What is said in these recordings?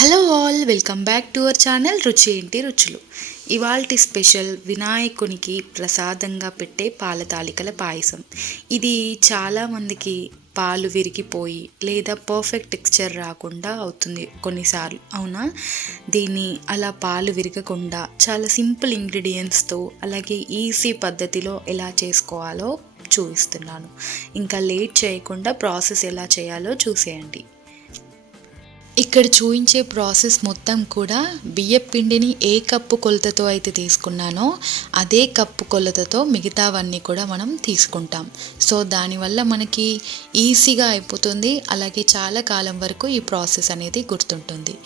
Hello all, welcome back to our channel రుచి ఏంటి రుచులు. ఇవాల్టి స్పెషల్ వినాయకునికి ప్రసాదంగా పెట్టే పాల తాలికల పాయసం. ఇది చాలామందికి పాలు విరిగిపోయి లేదా పర్ఫెక్ట్ టెక్స్చర్ రాకుండా అవుతుంది కొన్నిసార్లు, అవునా? దీన్ని అలా పాలు విరగకుండా చాలా సింపుల్ ఇంగ్రీడియంట్స్తో అలాగే ఈజీ పద్ధతిలో ఎలా చేసుకోవాలో చూపిస్తున్నాను. ఇంకా లేట్ చేయకుండా ప్రాసెస్ ఎలా చేయాలో చూసేయండి. ఇక్కడ చూపించే ప్రాసెస్ మొత్తం కూడా బియ్యపు పిండిని ఏ కప్పు కొలతతో అయితే తీసుకున్నానో అదే కప్పు కొలతతో మిగతావన్నీ కూడా మనం తీసుకుంటాం. సో దానివల్ల మనకి ఈజీగా అయిపోతుంది, అలాగే చాలా కాలం వరకు ఈ ప్రాసెస్ అనేది గుర్తుంటుంది.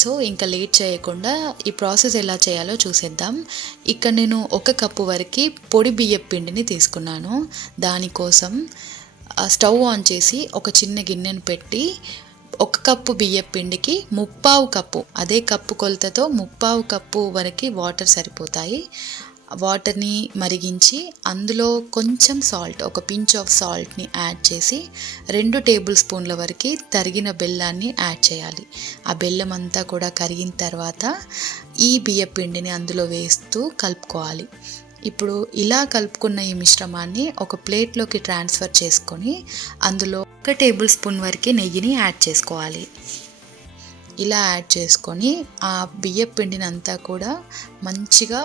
సో ఇంకా లేట్ చేయకుండా ఈ ప్రాసెస్ ఎలా చేయాలో చూసేద్దాం. ఇక్కడ నేను 1 కప్పు వరకు పొడి బియ్యపు పిండిని తీసుకున్నాను. దానికోసం స్టవ్ ఆన్ చేసి ఒక చిన్న గిన్నెను పెట్టి 1 కప్పు బియ్యపు పిండికి 3/4 కప్పు, అదే కప్పు కొలతతో 3/4 కప్పు వరకు వాటర్ సరిపోతాయి. వాటర్ని మరిగించి అందులో కొంచెం సాల్ట్, ఒక పించ్ ఆఫ్ సాల్ట్ని యాడ్ చేసి 2 టేబుల్ స్పూన్ల వరకు తరిగిన బెల్లాన్ని యాడ్ చేయాలి. ఆ బెల్లం అంతా కూడా కరిగిన తర్వాత ఈ బియ్యపు పిండిని అందులో వేస్తూ కలుపుకోవాలి. ఇప్పుడు ఇలా కలుపుకున్న ఈ మిశ్రమాన్ని ఒక ప్లేట్లోకి ట్రాన్స్ఫర్ చేసుకొని అందులో 1 టేబుల్ స్పూన్ వరకు నెయ్యిని యాడ్ చేసుకోవాలి. ఇలా యాడ్ చేసుకొని ఆ బియ్యపు పిండిని అంతా కూడా మంచిగా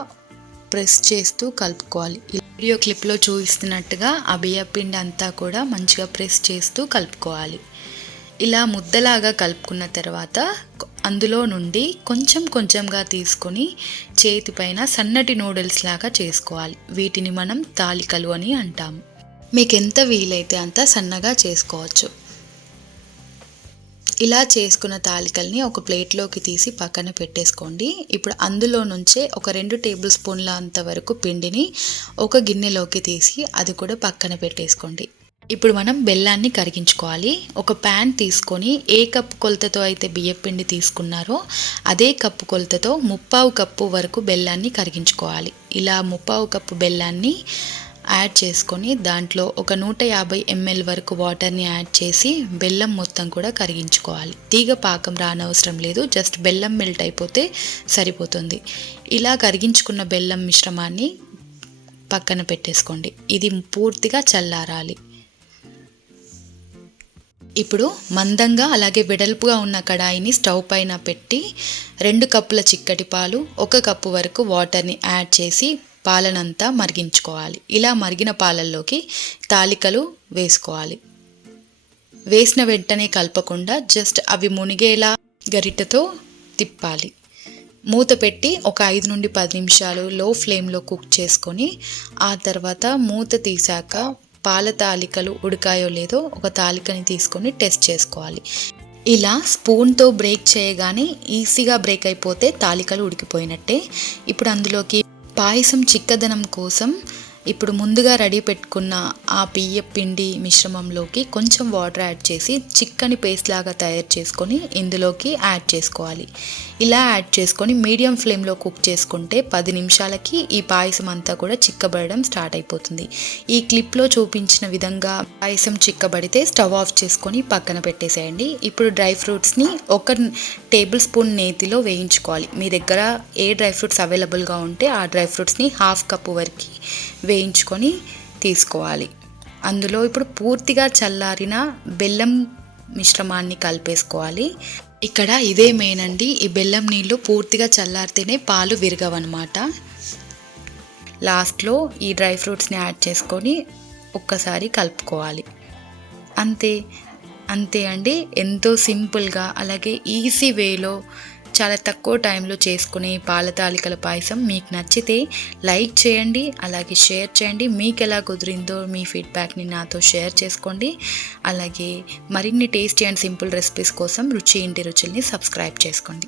ప్రెస్ చేస్తూ కలుపుకోవాలి. వీడియో క్లిప్లో చూపిస్తున్నట్టుగా ఆ బియ్యపు పిండి అంతా కూడా మంచిగా ప్రెస్ చేస్తూ కలుపుకోవాలి. ఇలా ముద్దలాగా కలుపుకున్న తర్వాత అందులో నుండి కొంచెం కొంచెంగా తీసుకొని చేతిపైన సన్నటి నూడిల్స్ లాగా చేసుకోవాలి. వీటిని మనం తాలికలు అని అంటాము. మీకు ఎంత వీలైతే అంత సన్నగా చేసుకోవచ్చు. ఇలా చేసుకున్న తాలికల్ని ఒక ప్లేట్లోకి తీసి పక్కన పెట్టేసుకోండి. ఇప్పుడు అందులో నుంచే ఒక 2 టేబుల్ స్పూన్ల అంతవరకు పిండిని ఒక గిన్నెలోకి తీసి అది కూడా పక్కన పెట్టేసుకోండి. ఇప్పుడు మనం బెల్లాన్ని కరిగించుకోవాలి. ఒక ప్యాన్ తీసుకొని ఏ కప్పు కొలతతో అయితే బియ్యపు పిండి తీసుకున్నారో అదే కప్పు కొలతతో 3/4 కప్పు వరకు బెల్లాన్ని కరిగించుకోవాలి. ఇలా 3/4 కప్పు బెల్లాన్ని యాడ్ చేసుకొని దాంట్లో ఒక 150 ml వరకు వాటర్ని యాడ్ చేసి బెల్లం మొత్తం కూడా కరిగించుకోవాలి. తీగ పాకం రానవసరం లేదు, జస్ట్ బెల్లం మెల్ట్ అయిపోతే సరిపోతుంది. ఇలా కరిగించుకున్న బెల్లం మిశ్రమాన్ని పక్కన పెట్టేసుకోండి. ఇది పూర్తిగా చల్లారాలి. ఇప్పుడు మందంగా అలాగే వెడల్పుగా ఉన్న కడాయిని స్టవ్ పైన పెట్టి 2 కప్పుల చిక్కటి పాలు, 1 కప్పు వరకు వాటర్ని యాడ్ చేసి పాలనంతా మరిగించుకోవాలి. ఇలా మరిగిన పాలల్లోకి తాలికలు వేసుకోవాలి. వేసిన వెంటనే కలపకుండా జస్ట్ అవి మునిగేలా గరిటెతో తిప్పాలి. మూత పెట్టి ఒక 5 నుండి 10 నిమిషాలు లో ఫ్లేమ్లో కుక్ చేసుకొని ఆ తర్వాత మూత తీసాక పాల తాలికలు ఉడికాయో లేదో ఒక తాలికని తీసుకొని టెస్ట్ చేసుకోవాలి. ఇలా స్పూన్తో బ్రేక్ చేయగానే ఈజీగా బ్రేక్ అయిపోతే తాలికలు ఉడికిపోయినట్టే. ఇప్పుడు అందులోకి పాయసం చిక్కదనం కోసం ఇప్పుడు ముందుగా రెడీ పెట్టుకున్న ఆ బియ్యపు పిండి మిశ్రమంలోకి కొంచెం వాటర్ యాడ్ చేసి చిక్కని పేస్ట్ లాగా తయారు చేసుకొని ఇందులోకి యాడ్ చేసుకోవాలి. ఇలా యాడ్ చేసుకొని మీడియం ఫ్లేమ్లో కుక్ చేసుకుంటే 10 నిమిషాలకి ఈ పాయసం అంతా కూడా చిక్కబడడం స్టార్ట్ అయిపోతుంది. ఈ క్లిప్లో చూపించిన విధంగా పాయసం చిక్కబడితే స్టవ్ ఆఫ్ చేసుకొని పక్కన పెట్టేసేయండి. ఇప్పుడు డ్రై ఫ్రూట్స్ని 1 టేబుల్ స్పూన్ నేతిలో వేయించుకోవాలి. మీ దగ్గర ఏ డ్రై ఫ్రూట్స్ అవైలబుల్గా ఉంటే ఆ డ్రై ఫ్రూట్స్ని 1/2 కప్పు వరకు వేయించుకొని తీసుకోవాలి. అందులో ఇప్పుడు పూర్తిగా చల్లారిన బెల్లం మిశ్రమాన్ని కలిపేసుకోవాలి. ఇక్కడ ఇదే మెయిన్ అండి, ఈ బెల్లం నీళ్ళు పూర్తిగా చల్లారితేనే పాలు విరగవన్నమాట. లాస్ట్లో ఈ డ్రై ఫ్రూట్స్ని యాడ్ చేసుకొని ఒక్కసారి కలుపుకోవాలి. అంతే అండి. ఎంతో సింపుల్గా అలాగే ఈజీ వేలో చాలా తక్కువ టైంలో చేసుకునే పాల తాలికల పాయసం మీకు నచ్చితే లైక్ చేయండి, అలాగే షేర్ చేయండి. మీకు ఎలా కుదిరిందో మీ ఫీడ్బ్యాక్ని నాతో షేర్ చేసుకోండి. అలాగే మరిన్ని టేస్టీ అండ్ సింపుల్ రెసిపీస్ కోసం రుచి ఇంటి రుచుల్ని సబ్స్క్రైబ్ చేసుకోండి.